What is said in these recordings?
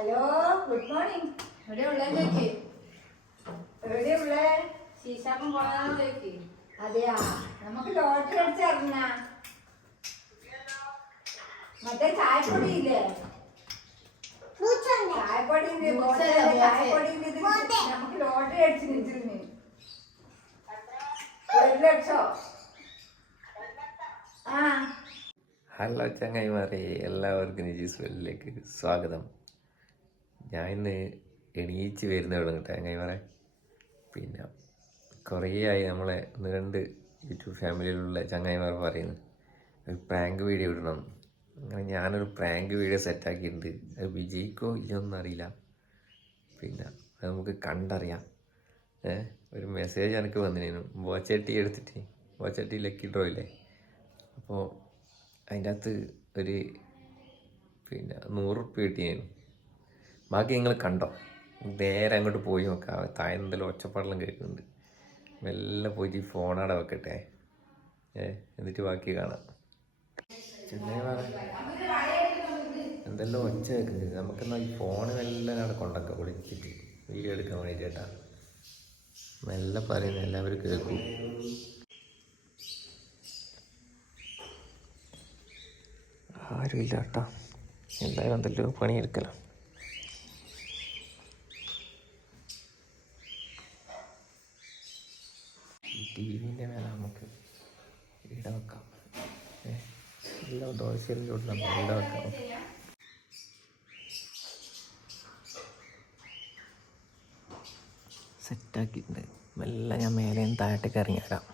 Hello, good morning. എവിടെയുള്ള ചേച്ചി? എവിടെയുള്ള ശീശാപ്പം പോകാനാണോ ചേച്ചി? അതെയാ, നമുക്ക് ലോട്ടറി അടിച്ചറിഞ്ഞ മറ്റേ ചായപ്പൊടി ഇല്ലേ? ചായപ്പൊടി നമുക്ക് ലോട്ടറി അടിച്ചു നിന്നിരുന്നു. 1 ലക്ഷം. ഹലോ ചങ്ങായിമാരെ, എല്ലാവർക്കും നിജീസ് വേൾഡിലേക്ക് സ്വാഗതം. ഞാൻ ഇന്ന് എണീച്ച് വരുന്നവിടെ ചങ്ങായിമാരെ. പിന്നെ കുറേ ആയി നമ്മളെ 1-2 യൂട്യൂബ് ഫാമിലിയിലുള്ള ചങ്ങായിമാർ പറയുന്നു ഒരു പ്രാങ്ക് വീഡിയോ ഇടണം. അങ്ങനെ ഞാനൊരു പ്രാങ്ക് വീഡിയോ സെറ്റാക്കിയിട്ടുണ്ട്. അത് വിജയിക്കോ ഇല്ലയൊന്നും അറിയില്ല. പിന്നെ അത് നമുക്ക് കണ്ടറിയാം. ഒരു മെസ്സേജ് എനിക്ക് വന്നിരുന്നു, ബോച്ചട്ടി എടുത്തിട്ട്, ബോച്ചട്ടി ലക്കി ഡ്രോ ഇല്ലേ, അപ്പോൾ അതിൻ്റെ അകത്ത് ഒരു 100 റുപ്യ കിട്ടിയേനു. ബാക്കി നിങ്ങൾ കണ്ടോ? നേരെ അങ്ങോട്ട് പോയി നോക്കാം. താഴെ എന്തെങ്കിലും ഒച്ചപ്പാടെല്ലാം കേൾക്കുന്നുണ്ട്. മെല്ലെ പോയിട്ട് ഈ ഫോണവിടെ വെക്കട്ടെ, എന്നിട്ട് ബാക്കി കാണാം. എന്തെല്ലാം ഒച്ച കേൾക്കുന്നത്. നമുക്കെന്നാൽ ഈ ഫോണ് മെല്ലെ അവിടെ കൊണ്ടൊക്കെ വിളിച്ചിട്ട് വീഡിയോ എടുക്കാൻ വേണ്ടിയിട്ട് കേട്ടാ. മെല്ലെ പറയുന്നത് എല്ലാവരും കേൾക്കും. ആരുമില്ല കേട്ടോ, എല്ലാവരും എന്തെല്ലോ പണിയെടുക്കലോ. ടിവിൻ്റെ മേലെ നമുക്ക് ഇവിടെ വെക്കാം. എല്ലാം ദോശയെല്ലാം ഇടണം, ഇവിടെ വെക്കാം. സെറ്റാക്കിയിട്ടുണ്ട്. മെല്ലെ ഞാൻ മേലെ താഴത്തേക്ക് ഇറങ്ങി വരാം.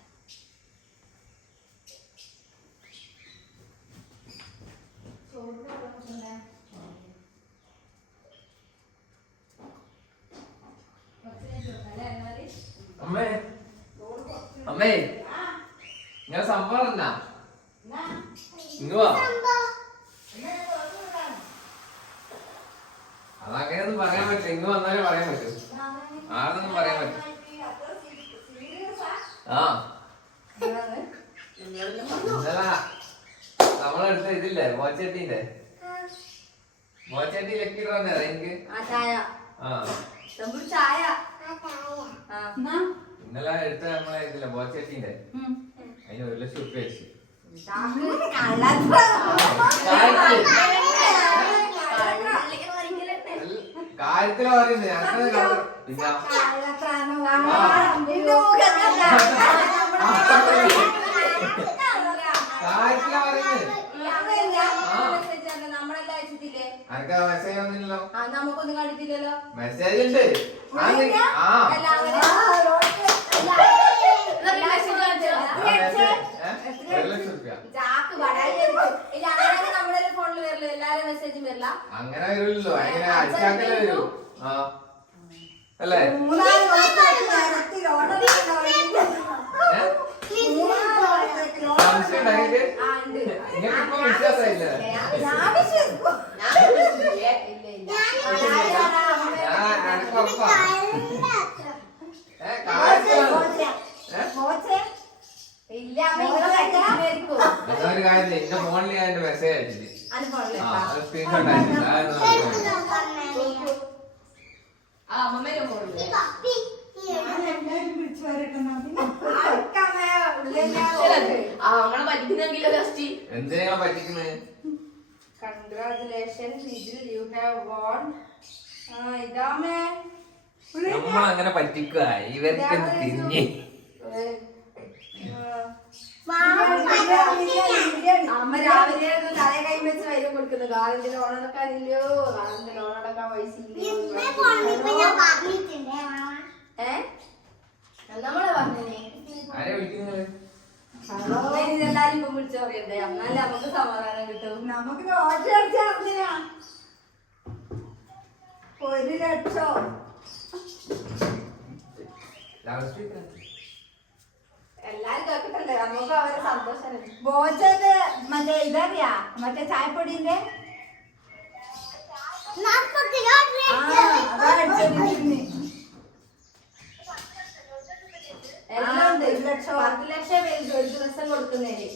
അമ്മേ, ഞാൻ സംഭവം എന്നാ ഇങ്ങുവാ. അതങ്ങനെയൊന്നും പറയാൻ പറ്റില്ല. ഇങ്ങ് വന്നാലേ പറയാൻ പറ്റൂ. ആളൊന്നും പറയാൻ പറ്റും. ഇന്നലെ നമ്മളെടുത്ത ഇതില്ലേ, ബോച്ചട്ടിന്റെ ലക്കി ഡ്രോന്ന് എനിക്ക് ഇന്നലെ എടുത്ത നമ്മളെ ഇതില്ല ബോച്ചട്ടിന്റെ, അതിന് 1 ലക്ഷം റുപ്യ വെച്ച്. കാര്യത്തിലാ പറയുന്നത്. ഞങ്ങൾക്ക് കാര്യത്തിലാ പറയുന്നത്. അനക്ക് മെസ്സേജ് ഒന്നുമില്ലല്ലോ. നമുക്കൊന്നും കണ്ടിട്ടില്ലല്ലോ. മെസ്സേജ് ഉണ്ട്. അങ്ങനെ വരില്ലല്ലോ, അങ്ങനെ അടിച്ചാക്കല്ലേ വരൂ. അല്ലേ സംശയം ഉണ്ടായിട്ട് ഇപ്പൊ വിശ്വാസമായില്ലേ? എന്നൊരു കാര്യമില്ല, എന്റെ ഫോണിൽ ഞാൻ എന്റെ മെസ്സേജ് അയച്ചിട്ട് സ്ക്രീൻഷോട്ട് അയച്ചില്ല. എന്തിനാ പറ്റിക്കുന്നത്? നമ്മളങ്ങനെ പറ്റിക്കുക. ഇവർക്ക് തിരിഞ്ഞ് അമ്മ രാവിലെ തലേ കൈ വെച്ച് വരും കൊടുക്കുന്നു. കാറിന്റെ ലോൺ അടക്കാനില്ലയോ, കാറിന്റെ ലോൺ അടക്കാൻ പൈസ നമ്മള് പറഞ്ഞേ. ഇതെല്ലാരും ഇപ്പൊ വിളിച്ചു പറയണ്ടേ, എന്നാലേ നമുക്ക് സമാധാനം കിട്ടും. നമുക്ക് ലോട്ടറി അടിച്ചാ 1 ലക്ഷം. എല്ലാരും കേൾക്കട്ടല്ലേ, നമുക്ക് അവരെ സന്തോഷം. ബോച്ചത് മറ്റേ ഇതറിയാ, മറ്റേ ചായപ്പൊടിന്റെ എല്ലാം ഉണ്ട്. 1 ലക്ഷം 10 ലക്ഷം ഒരു ദിവസം കൊടുക്കുന്നേര്.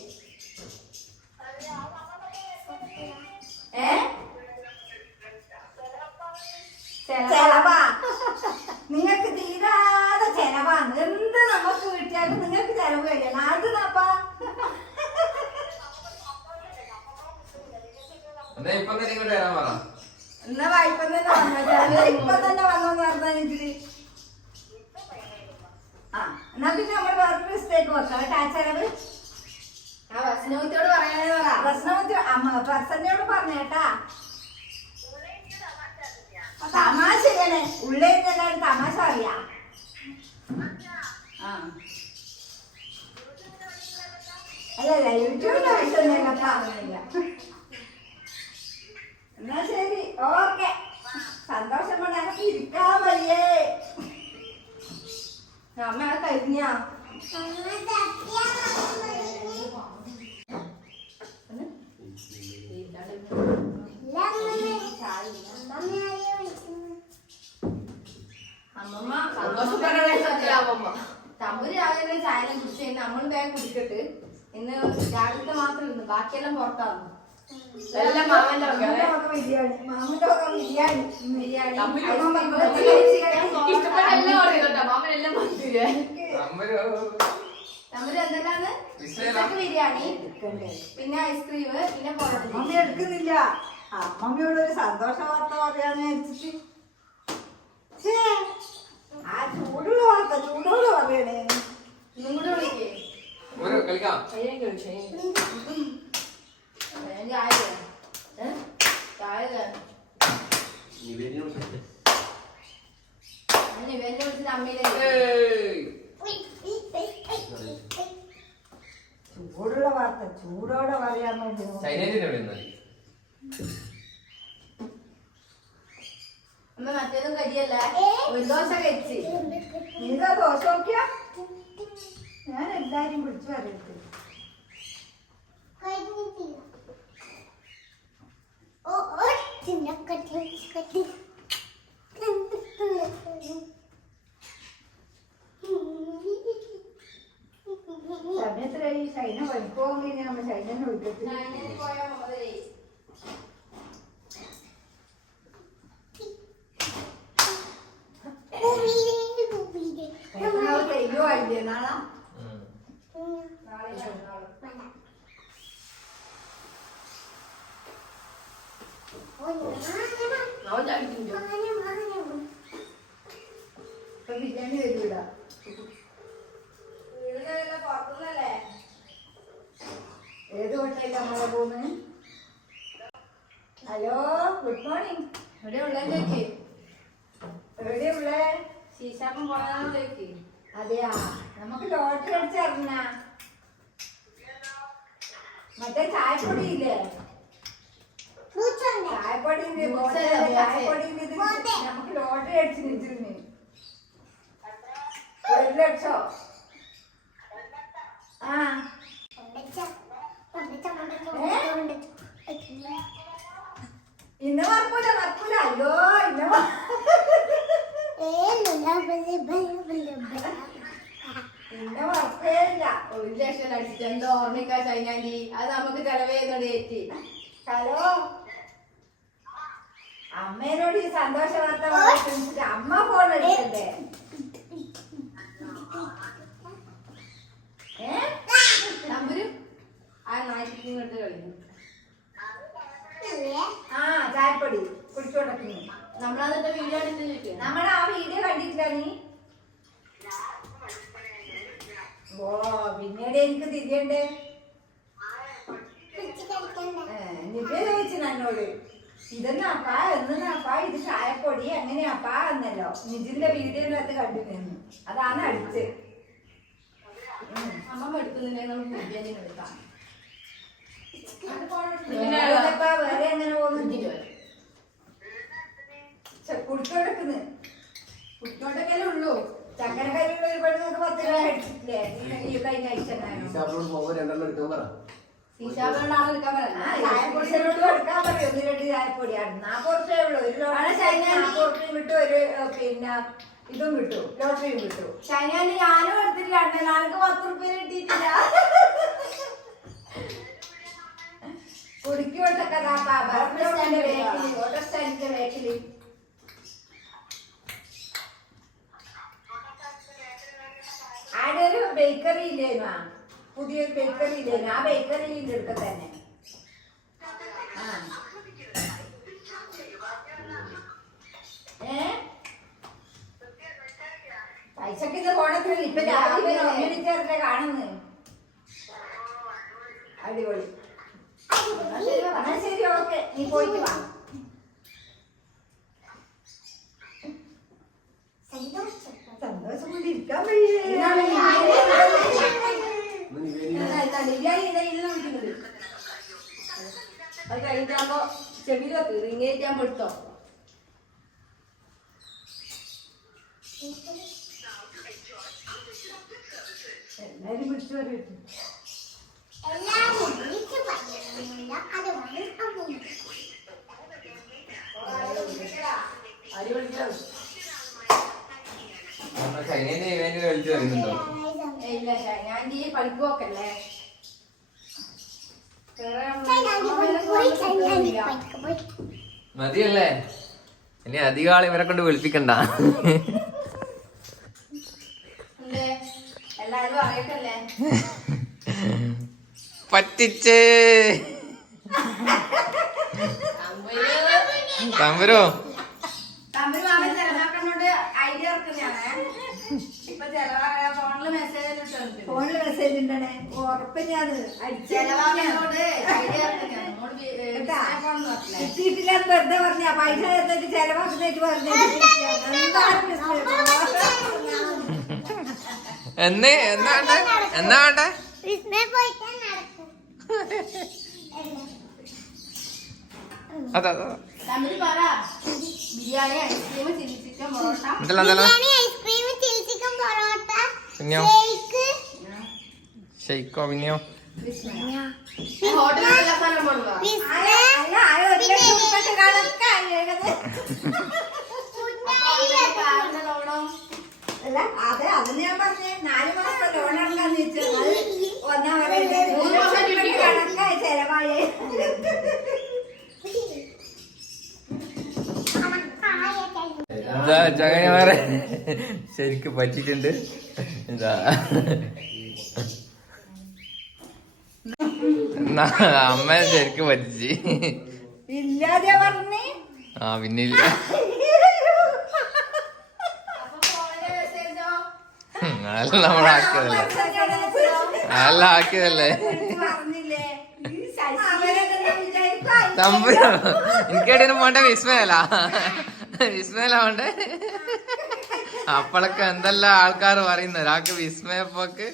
ചെലവാ. നിങ്ങൾക്ക് തീരാതെ ചെലവാണ്. എന്ത് നമുക്ക് കിട്ടിയാലും നിങ്ങൾക്ക് ചെലവ് കഴിയണം. അത് നപ്പാ എന്നാ വായ്പ തന്നെ വന്നത്. ഇപ്പൊ തന്നെ വന്നോന്ന് പറഞ്ഞാൽ ഇതില് ആ എന്നാ പിന്നെ നമ്മൾ വേറൊരു മിസ്റ്റേക്ക് വെക്കാം. ചെലവ് ആ പ്രശ്നത്തോട് പറയാനേ പറ. പ്രശ്നത്തോട് പറഞ്ഞേട്ടാ. തമാശയാണ്. ഉള്ളിൽ എല്ലാവരും തമാശ അറിയാം. ആ അല്ലല്ല യൂട്യൂബിന്റെ ആവശ്യമൊന്നുമില്ല. എന്നാ ശരി, ഓക്കെ. സന്തോഷം കൊണ്ട് എനിക്ക് ഇരിക്കാൻ വയ്യേ. അമ്മ കഴിഞ്ഞ അമ്മമ്മ സന്തോഷം തമ്പൂര് രാവിലെ ചായ കുടിച്ച് നമ്മൾ വേഗം കുടിക്കട്ട്. ഇന്ന് രാവിലത്തെ മാത്രം ഇരുന്നു, ബാക്കിയെല്ലാം പുറത്താന്നു. മാമന്റെ ബിരിയാണി നമ്മള് എന്തെല്ലാന്ന് ബിരിയാണി, പിന്നെ ഐസ്ക്രീം, പിന്നെ മമ്മി എടുക്കുന്നില്ല. മമ്മിയോടൊരു സന്തോഷ വാർത്ത പറയാന്ന് വെച്ചിട്ട് ആ ചൂടുള്ള വാർത്ത ചൂടോട് പറയണേ. ഇന്നും കൂടെ വിളിക്കേ ചൂടുള്ള വാർത്ത ചൂടോടെ പറയാൻ വേണ്ടി അമ്മ മറ്റേതും കരിയല്ല. ഒരു ദോശ കഴിച്ച് നീതാ ദോശ നോക്കിയാ ഞാൻ എല്ലാരും വിളിച്ചു പറയട്ടെ. സമയത്തിലായി ശൈന പഠിപ്പോങ്കിൽ നമ്മൾ ശൈനനെ വിളിക്കട്ടെ. നാളെ ബിരിയാണി വരൂല. പുറത്തുനിന്നല്ലേ ഏത് ഹോട്ടലിൽ നമ്മളെ പോകുന്നത്? Hello, good morning. എവിടെ ഉള്ളേക്ക്? എവിടെയാ ഉള്ളേ? ശീശാപ്പം പോകാനേക്ക്. അതെയാ, നമുക്ക് ലോട്ടറി അടിച്ചറിഞ്ഞ മറ്റേ ചായപ്പൊടി ഇല്ലേ? ചായപ്പൊടി നമുക്ക് ലോട്ടറി അടിച്ചു നിന്നിരുന്നു. 1 ലക്ഷം. ആ ഇന്ന് മറക്കൂല മറക്കൂല. അയ്യോ ഇന്ന് പിന്നെ മറക്കേല്ല. 1 ലക്ഷം അടിച്ചിട്ട് എന്തോ ഓർമ്മിക്കാ ചൈനാൻഡി. അത് നമുക്ക് ചെലവേന്നേറ്റി. ഹലോ, അമ്മേനോട് ഈ സന്തോഷ വാർത്ത പറഞ്ഞിട്ട് അമ്മ ഫോൺ അടിക്കണ്ടേ? നമ്പര് ആ നായിട്ട് കഴിഞ്ഞു. ആ ചായപ്പൊടി കുടിച്ചോണ്ടു. നമ്മളതിന്റെ വീഡിയോ എടുത്ത് നമ്മളെ ആ വീഡിയോ കണ്ടിട്ടില്ല നീ? ഓ പിന്നീട് എനിക്ക് തിരിയണ്ടേ? നിവ്യ ചോദിച്ചു എന്നോട് ഇതെന്നാപ്പാ എന്നാപ്പാ ഇത് ചായപ്പൊടി എങ്ങനെയാപ്പാ എന്നല്ലോ. നിജിന്റെ വീഡിയോനകത്ത് കണ്ടിരുന്നു. അതാണ് അടിച്ച്. അമ്മ എടുക്കുന്നില്ലേ നമുക്ക് ബിരിയാണി എടുക്കാം. വേറെ എങ്ങനെ പോകുന്നു? കുടിച്ചോടക്കുന്നു. കുടിച്ചോണ്ടൊക്കെയല്ലേ ഉള്ളൂ. ചക്കരക്കല്ലുള്ള ഒരു പെണ്ണൊക്കെ 10 രൂപ അടിച്ചിട്ടില്ലേ ഈ കഴിഞ്ഞ ആഴ്ച? ശീശാബിനോടാണ് എടുക്കാൻ പറയുന്നത്. ചായപ്പൊടിയോട് എടുക്കാൻ പറയും. 1-2 ചായപ്പൊടിയാണ്. 40 രൂപയേ ഉള്ളൂ. ഒരു ലോട്ടറി 40 രൂപയും കിട്ടും. ഒരു പിന്നെ ഇതും കിട്ടും, ലോട്ടറിയും കിട്ടും. ശനിയാണ്ട് ഞാനും എടുത്തിട്ടില്ല. എനിക്ക് 10 രൂപ കിട്ടിയിട്ടില്ല. കുടിക്കോട്ടൊക്കെ ഓട്ടോ സ്റ്റാൻഡിന്റെ വേക്കില് ബേക്കറി ഇല്ലേനാ, പുതിയൊരു ബേക്കറി ഇല്ലേനാ, ആ ബേക്കറിയിൽ എടുക്ക തന്നെ. പൈസക്ക് ഇത് പോണത്തില്ല. ഇപ്പൊ രാവിലെ ഒന്നിടിച്ചേർക്കെ കാണുന്നു. അടിപൊളി. എന്നാ ശരി, ഓക്കെ, നീ പോയിട്ട് വാ. സന്തോഷം കൊണ്ട് ഇരിക്കാൻ അത് കഴിഞ്ഞാകുമ്പോ ചെവിയിലൊക്കെ റിങ്ങേറ്റാൻ പെടുത്തോ. എല്ലാരും വിളിച്ചു പറയട്ടെ. ഇല്ല, ഞാൻ ഈ പണിക്ക് പോക്കല്ലേ. മതിയല്ലേ, ഇനി അധികം ആളെ ഇവരെ കൊണ്ട് വിളിപ്പിക്കണ്ട. എല്ലാരും അറിയട്ടല്ലേ. പറ്റിച്ചേ തമ്പുരോ. തമ്മിൽ മാമൻ ചെലവാക്കണോണ്ട് ഐഡിയ ഇറക്കുന്നതാണ്. ഇപ്പൊ ഫോണില് മെസ്സേജ് ഫോണിൽ മെസ്സേജ് ഉണ്ടേ, ഉറപ്പിനാണ് ചെലവാക്കണോണ്ട് ഐഡിയ ഇറക്കുന്നതാണ്. കിട്ടിയിട്ടില്ലാന്ന് വെറുതെ പറഞ്ഞ പൈസ എടുത്തിട്ട് ചെലവാക്കുന്നേറ്റ് പറഞ്ഞു. എന്നാ വേണ്ടേ അതാ തമ്മിൽ പറ. Biryani, ice cream, chilli chicken, parotta. ഷെയ്ക്കോ പിന്നെയോ ഹോട്ടലിൽ സ്ഥലം പോണോ? അതെ, അത് ഞാൻ പറഞ്ഞേ. 4 മാസം ലോൺ അടക്കാന്ന് വെച്ചാൽ 1 പറയുന്നത് 3 മാസം കണക്കായി ചെലവായേ. ചങ്ങന്മാരെ ശരിക്കും പറ്റിട്ടുണ്ട്. ഇതാ അമ്മ ശരിക്കും പറ്റിച്ച്. ഇല്ലാതെ പറഞ്ഞേ. ആ പിന്നില്ല, അതെല്ലാം നമ്മളാക്കിയതല്ലേ, അതെല്ലാം ആക്കിയതല്ലേ. പറഞ്ഞില്ലേ തമ്പുരോ എനിക്കേടേനും പോണ്ട വിസ്മയല്ല, വിസ്മയല്ല പോണ്ടേ. അപ്പോഴൊക്കെ എന്തെല്ലാം ആൾക്കാർ പറയുന്നു. ഒരാൾക്ക് വിസ്മയപ്പോക്ക്,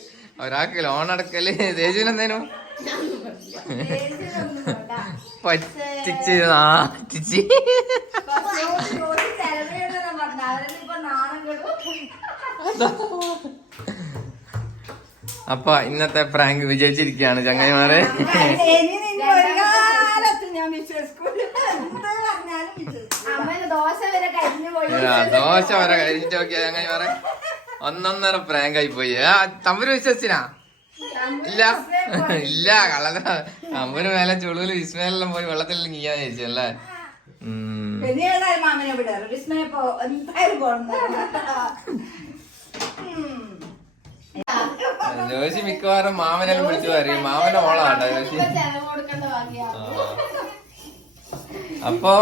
ഒരാൾക്ക് ലോൺ അടക്കല്. ദേജുവിനെന്തേനും പറ്റിച്ച് നാറ്റിച്ച്. അപ്പൊ ഇന്നത്തെ പ്രാങ്ക് വിജയിച്ചിരിക്കുകയാണ് ചങ്ങായിമാരെ. ദോശ വരെ കഴിച്ചിട്ട് നോക്കിയാ ചങ്ങായിമാരെ. 1.5 പ്രാങ്ക് ആയി പോയി. തമ്പുര് വിശ്വസിച്ചിനാ? ഇല്ല ഇല്ല, കള്ളത. തമ്പുര് മേലെ ചുളുവില് വിസ്മയെല്ലാം പോയി വെള്ളത്തിൽ നീയാന്ന് ചോദിച്ചല്ലേ. മാമനെ വിടാറ് വിസ്മയ എന്തായാലും പോകണം. ജോശി മിക്കവാറും മാമനെല്ലാം വിളിച്ചു പറയും. മാമനെ ഓളാട്ടോ ജോശി. അപ്പൊ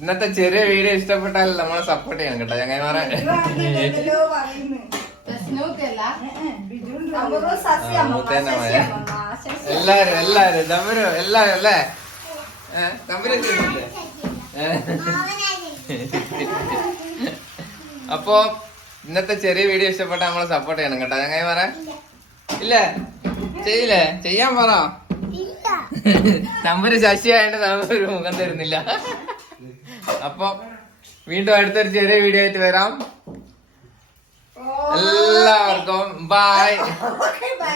ഇന്നത്തെ ചെറിയ വീഡിയോ ഇഷ്ടപ്പെട്ടാൽ നമ്മളെ സപ്പോർട്ട് ചെയ്യണം കേട്ടോ ചങ്ങായിമാരെ. എല്ലാരും തമ്പുരു എല്ലാരും അല്ലേ. തമ്പുരു അപ്പൊ ഇന്നത്തെ ചെറിയ വീഡിയോ ഇഷ്ടപ്പെട്ട നമ്മളെ സപ്പോർട്ട് ചെയ്യണം കേട്ടോ ചങ്ങായിമാരെ. ഇല്ലേ, ചെയ്യില്ലേ? ചെയ്യാൻ പറ. തമ്പുരു ശശിയായിട്ട് തമ്പുരു മുഖം തരുന്നില്ല. അപ്പൊ വീണ്ടും അടുത്തൊരു ചെറിയ വീഡിയോ ആയിട്ട് വരാം. എല്ലാവർക്കും ബായ്.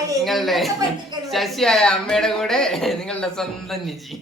നിങ്ങളുടെ ശശിയായ അമ്മയുടെ കൂടെ നിങ്ങളുടെ സ്വന്തം നിജി.